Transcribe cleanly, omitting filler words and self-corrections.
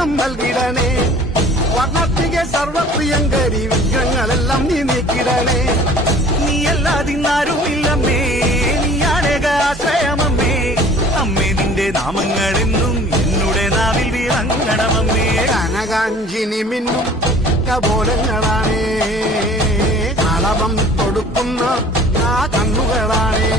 അനുഗ്രഹം നൽകിടണേ. വർണ്ണത്തികെ സർവപ്രിയങ്കരി വിഗ്രഹങ്ങളെല്ലാം നീ നീക്കിടണേ. നീയല്ലാതിന്നാരുമില്ലമ്മേ, നീയാണേക ആശ്രയമമ്മേ. അമ്മേ നിന്റെ നാമങ്ങളെന്നും എന്നുടെ നാവിൽ വിളങ്ങണമമ്മേ. കനകാഞ്ചിനി മിന്നും കപോലങ്ങളാണേ, കളവം കൊടുക്കുന്ന ആ കണ്ണുകളാണേ.